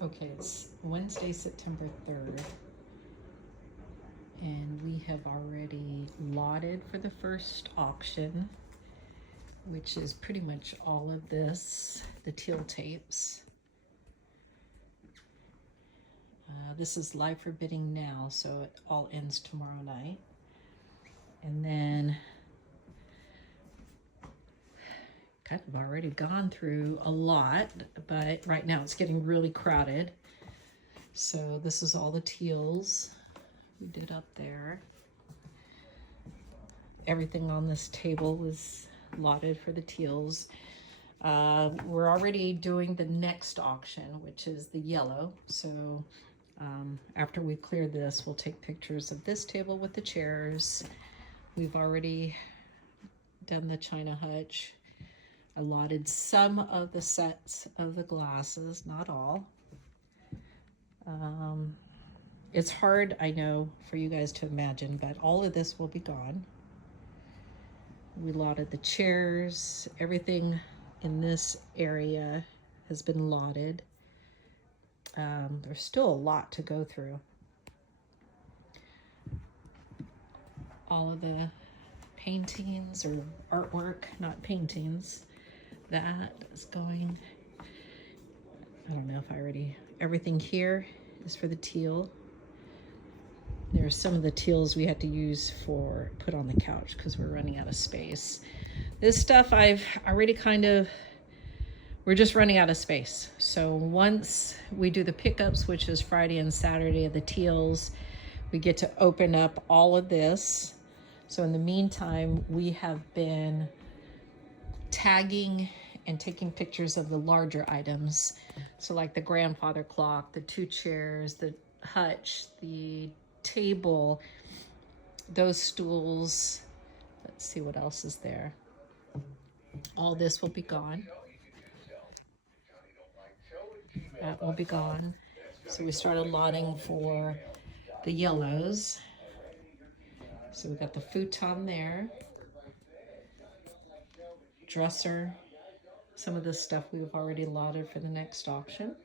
Okay, it's Wednesday, September 3rd, and we have already lotted for the first auction, which is pretty much all of this, the teal tapes. This is live for bidding now, so it all ends tomorrow night. And then kind of already gone through a lot, but right now it's getting really crowded. So this is all the teals we did up there. Everything on this table was lotted for the teals. We're already doing the next auction, which is the yellow. So after we clear this, we'll take pictures of this table with the chairs. We've already done the china hutch. Allotted some of the sets of the glasses, not all. It's hard, I know, for you guys to imagine, but all of this will be gone. We lotted the chairs. Everything in this area has been lotted. There's still a lot to go through. All of the paintings or artwork, not paintings, that is going. I don't know if I already, everything here is for the teal. There's some of the teals we had to use for put on the couch because we're running out of space. This stuff I've already we're just running out of space. So once we do the pickups, which is Friday and Saturday of the teals, we get to open up all of this. So in the meantime, we have been tagging and taking pictures of the larger items. So like the grandfather clock, the 2 chairs, the hutch, the table, those stools. Let's see what else is there. All this will be gone. That will be gone. So we started lotting for the yellows. So we got the futon there, dresser. Some of this stuff we've already lotted for the next auction.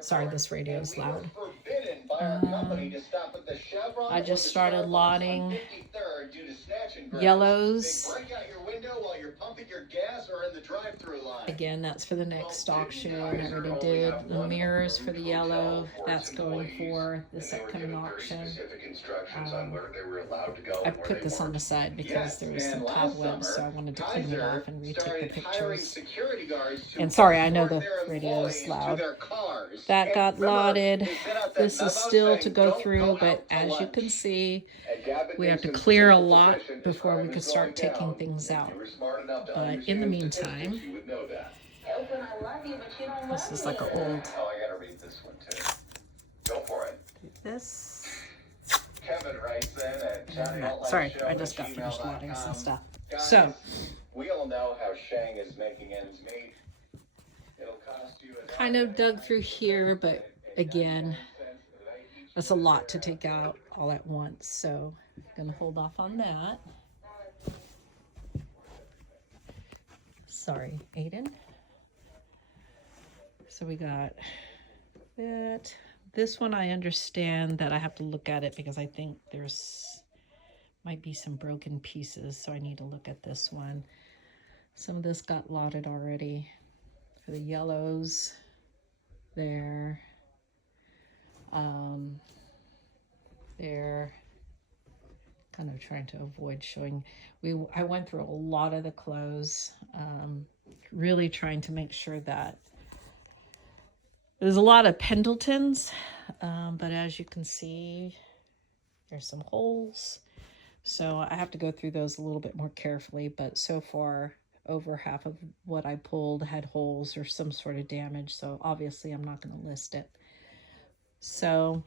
Sorry, this radio is loud. I just started lotting yellows. Again, that's for the next auction. I already did the mirrors for the yellow. That's going for this upcoming auction. I put this on the side because there was some cobwebs, so I wanted to clean it off and retake the pictures. And sorry, I know the radio is loud. That got lotted. This is still to go through, but as you can see, we have to clear a lot before we could start taking things out. But in the meantime, this is like an old. This. Sorry, I just got finished lotting some stuff. So. We all know how Shang is making ends meet. Kind of dug through here, but again, that's a lot to take out all at once, so I'm gonna hold off on that. Sorry, Aiden. So we got that. This one I understand that I have to look at it because I think there's might be some broken pieces, so I need to look at this one. Some of this got lotted already. For the yellows there, there, kind of trying to avoid showing. I went through a lot of the clothes, really trying to make sure that there's a lot of Pendletons, but as you can see, there's some holes. So I have to go through those a little bit more carefully, but so far, over half of what I pulled had holes or some sort of damage, so obviously I'm not going to list it. So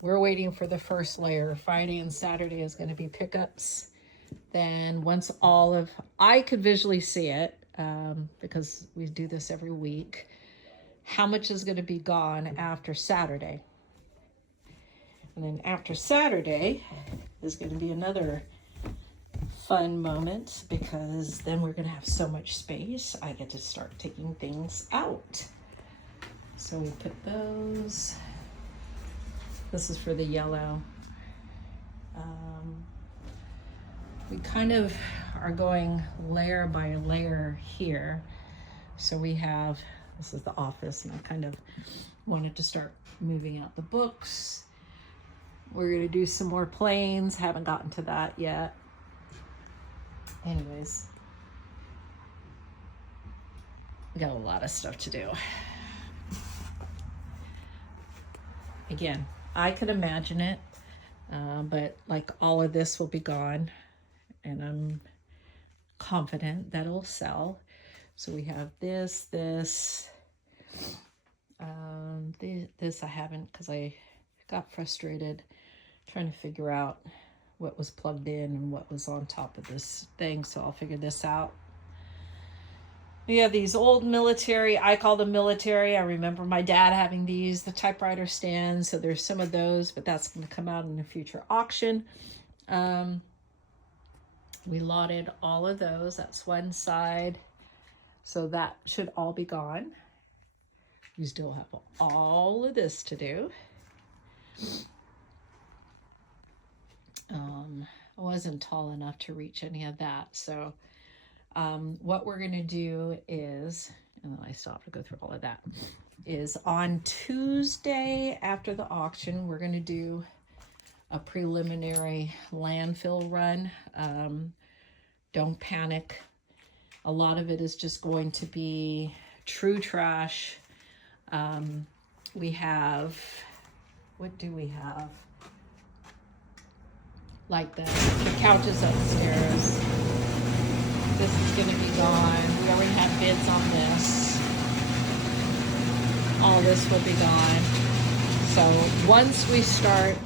we're waiting for the first layer. Friday and Saturday is going to be pickups. Then once I could visually see it, because we do this every week, how much is going to be gone after Saturday. And then after Saturday is going to be another fun moment because then we're gonna have so much space. I get to start taking things out. So we put those. This is for the yellow. We kind of are going layer by layer here. So we have, this is the office, and I kind of wanted to start moving out the books. We're gonna do some more planes, haven't gotten to that yet. Anyways, we got a lot of stuff to do. Again, I could imagine it, but like all of this will be gone, and I'm confident that it'll sell. So we have this, this I haven't, because I got frustrated trying to figure out what was plugged in and what was on top of this thing, so I'll figure this out. We have these old military, I call them military. I remember my dad having these, the typewriter stands, so there's some of those, but that's going to come out in a future auction. We lotted all of those, that's one side, so that should all be gone. We still have all of this to do. I wasn't tall enough to reach any of that, so what we're going to do is, and then I still have to go through all of that, is on Tuesday after the auction, we're going to do a preliminary landfill run. Don't panic. A lot of it is just going to be true trash. We have, what do we have? Like the couches upstairs. This is going to be gone. We already have bids on this. All this will be gone. So once we start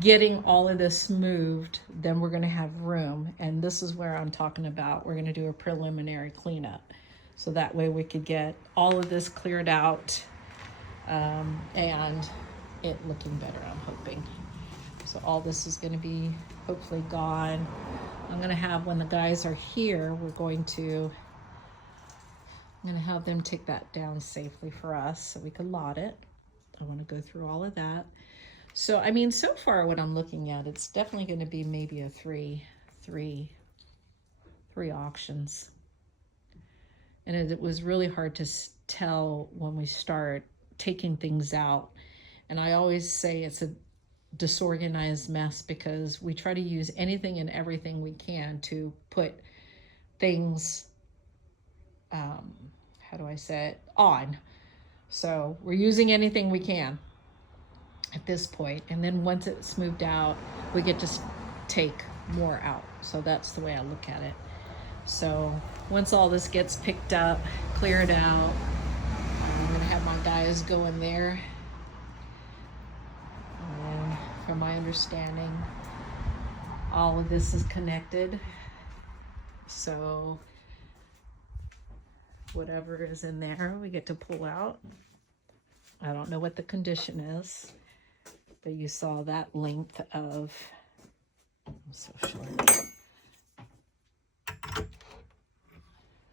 getting all of this moved, then we're going to have room. And this is where I'm talking about. We're going to do a preliminary cleanup. So that way we could get all of this cleared out and it looking better, I'm hoping. So all this is going to be hopefully gone. I'm going to have, when the guys are here, I'm going to have them take that down safely for us so we can lot it. I want to go through all of that. So, I mean, so far what I'm looking at, it's definitely going to be maybe a three auctions. And it was really hard to tell when we start taking things out. And I always say it's a disorganized mess because we try to use anything and everything we can to put things, how do I say it, on. So we're using anything we can at this point. And then once it's moved out, we get to take more out. So that's the way I look at it. So once all this gets picked up, cleared out, I'm gonna have my guys go in there. And from my understanding, all of this is connected. So whatever is in there, we get to pull out. I don't know what the condition is, but you saw that length of, I'm so short.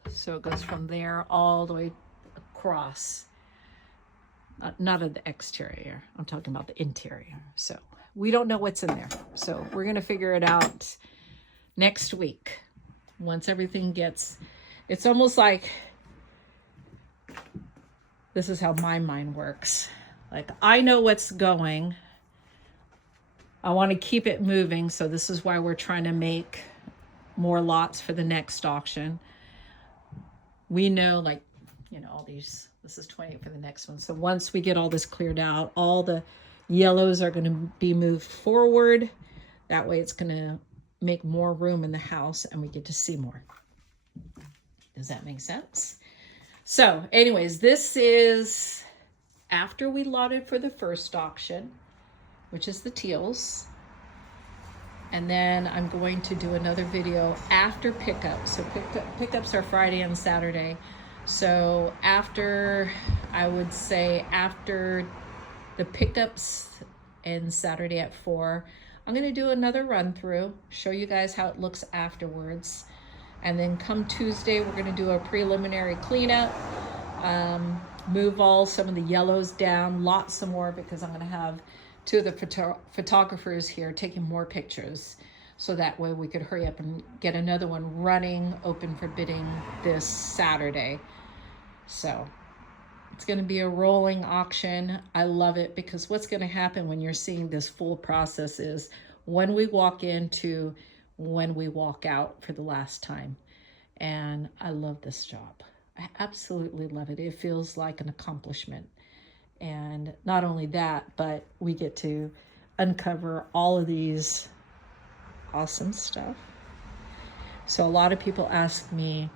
So it goes from there all the way across, not of the exterior, I'm talking about the interior. So we don't know what's in there. So we're gonna figure it out next week. Once everything gets, it's almost like, this is how my mind works. Like, I know what's going. I want to keep it moving. So this is why we're trying to make more lots for the next auction. We know, like, you know, all these, this is 28 for the next one. So once we get all this cleared out, all the yellows are going to be moved forward. That way it's going to make more room in the house and we get to see more. Does that make sense? So anyways, this is after we lotted for the first auction, which is the teals. And then I'm going to do another video after pickups. So pickups are Friday and Saturday. So after, I would say after the pickups and Saturday at 4, I'm going to do another run through, show you guys how it looks afterwards. And then come Tuesday, we're going to do a preliminary cleanup, move some of the yellows down, lots some more, because I'm going to have two of the photographers here taking more pictures. So that way we could hurry up and get another one running, open for bidding this Saturday. So it's going to be a rolling auction. I love it, because what's going to happen when you're seeing this full process is when we walk into when we walk out for the last time. And I love this job. I absolutely love it. It feels like an accomplishment. And not only that, but we get to uncover all of these awesome stuff. So a lot of people ask me,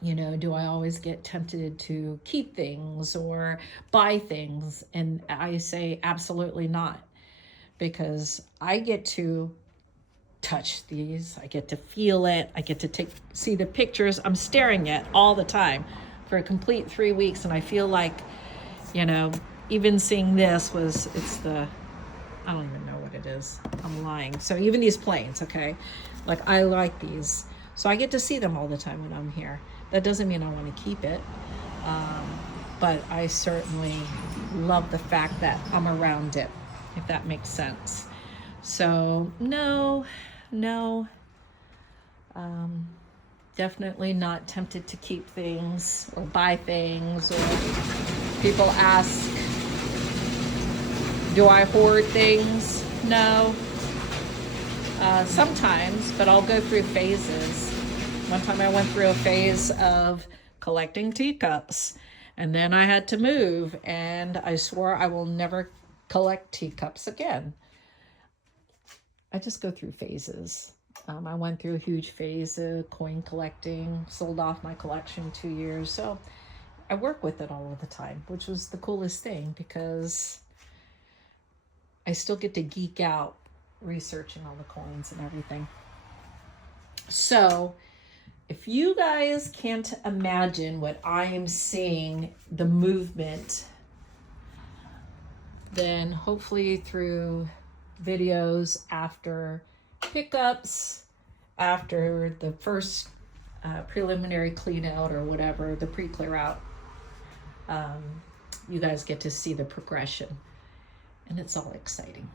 you know, do I always get tempted to keep things or buy things? And I say absolutely not, because I get to touch these, I get to feel it, I get to see the pictures I'm staring at all the time for a complete 3 weeks. And I feel like, you know, even seeing this I don't even know what it is. I'm lying. So even these planes, okay? Like, I like these. So I get to see them all the time when I'm here. That doesn't mean I want to keep it. But I certainly love the fact that I'm around it, if that makes sense. So no, definitely not tempted to keep things or buy things. Or people ask, do I hoard things? No. Sometimes, but I'll go through phases. One time I went through a phase of collecting teacups, and then I had to move, and I swore I will never collect teacups again. I just go through phases. I went through a huge phase of coin collecting, sold off my collection 2 years. So I work with it all of the time, which was the coolest thing, because I still get to geek out researching all the coins and everything. So if you guys can't imagine what I am seeing, the movement, then hopefully through videos after pickups, after the first preliminary clean out or whatever, the pre-clear out, you guys get to see the progression. And it's all exciting.